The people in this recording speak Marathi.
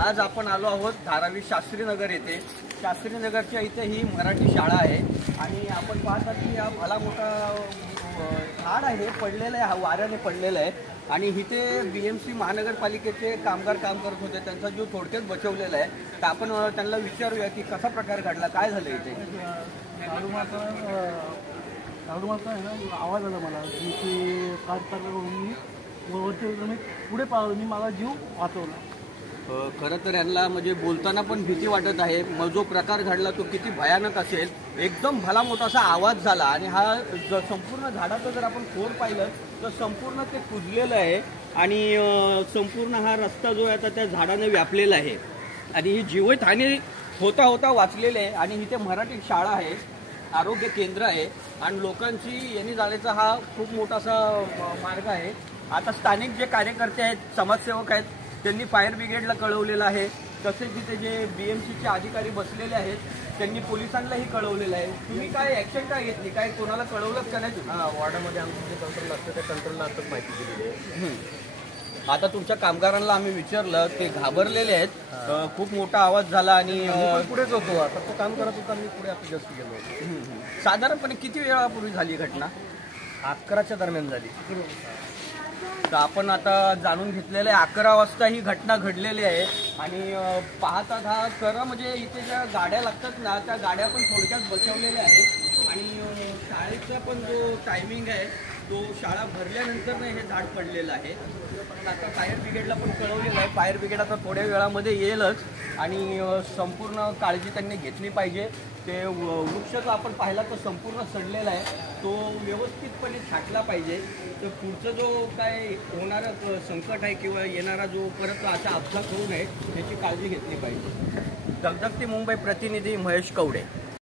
आज आपण आलो आहोत धारावी शास्त्रीनगर येथे। शास्त्रीनगरच्या इथे ही मराठी शाळा आहे आणि आपण पाहता की हा भला मोठा झाड आहे, पडलेला आहे, हा वाऱ्याने पडलेला आहे आणि इथे BMC महानगरपालिकेचे कामगार काम करत होते, त्यांचा जीव थोडक्यात बचवलेला आहे। तर आपण त्यांना विचारूया की कसा प्रकार घडला, काय झालं इथे। आवाज आला मला की मी पुढे पाहिलं, मी माझा जीव वाचवला। खरं तर यांना म्हणजे बोलताना पण भीती वाटत आहे। मग जो प्रकार घडला तो किती भयानक असेल। एकदम भला मोठासा आवाज झाला आणि हा संपूर्ण झाडाचं जर आपण खोड पाहिलं तर संपूर्ण ते कुजलेलं आहे आणि संपूर्ण हा रस्ता जो आहे आता त्या झाडाने व्यापलेला आहे आणि ही जीवितहानी होता होता वाचलेली आहे। आणि इथे मराठी शाळा आहे, आरोग्य केंद्र आहे आणि लोकांची येणे जाण्याचा हा खूप मोठासा मार्ग आहे। आता स्थानिक जे कार्यकर्ते आहेत, समाजसेवक आहेत, त्यांनी फायर ब्रिगेडला कळवलेलं आहे। तसेच तिथे जे BMCचे अधिकारी बसलेले आहेत त्यांनी पोलिसांनाही कळवलेलं आहे। तुम्ही काय ॲक्शन काय घेतली, काय कोणाला कळवलंच का नाही? वार्डामध्ये आमचं जे कंट्रोल असतं त्या कंट्रोलला आताच माहिती दिलेली आहे। आता तुमच्या कामगारांना आम्ही विचारलं, ते घाबरलेले आहेत, खूप मोठा आवाज झाला आणि पुढेच होतो। आता तो काम करत होता, मी पुढे आता जास्त गेलो होतो। साधारणपणे किती वेळापूर्वी झाली घटना? 11च्या दरम्यान झाली। तर आपण आता जाणून घेतलेलं आहे 11 वाजता ही घटना घडलेली आहे आणि पाहतात हा खरं म्हणजे इथे ज्या गाड्या लागतात ना त्या गाड्या पण थोडक्यात बसवलेल्या आहेत आणि शाळेचा पण जो टायमिंग आहे तो शाळा भरल्यानंतर हे झाड पडलेलं आहे। आता फायर ब्रिगेडला पण कळवलेलं आहे, फायर ब्रिगेड आता थोड्या वेळामध्ये येईलच आणि संपूर्ण काळजी त्यांनी घेतली पाहिजे। ते वृक्ष जो आपण पाहिला तो संपूर्ण सडलेला आहे, तो व्यवस्थितपणे छाटला पाहिजे। तर पुढचं जो काय होणारा संकट आहे किंवा येणारा जो परत असा अपघात होऊ नये त्याची काळजी घेतली पाहिजे। दगदगती मुंबई प्रतिनिधी महेश कवडे।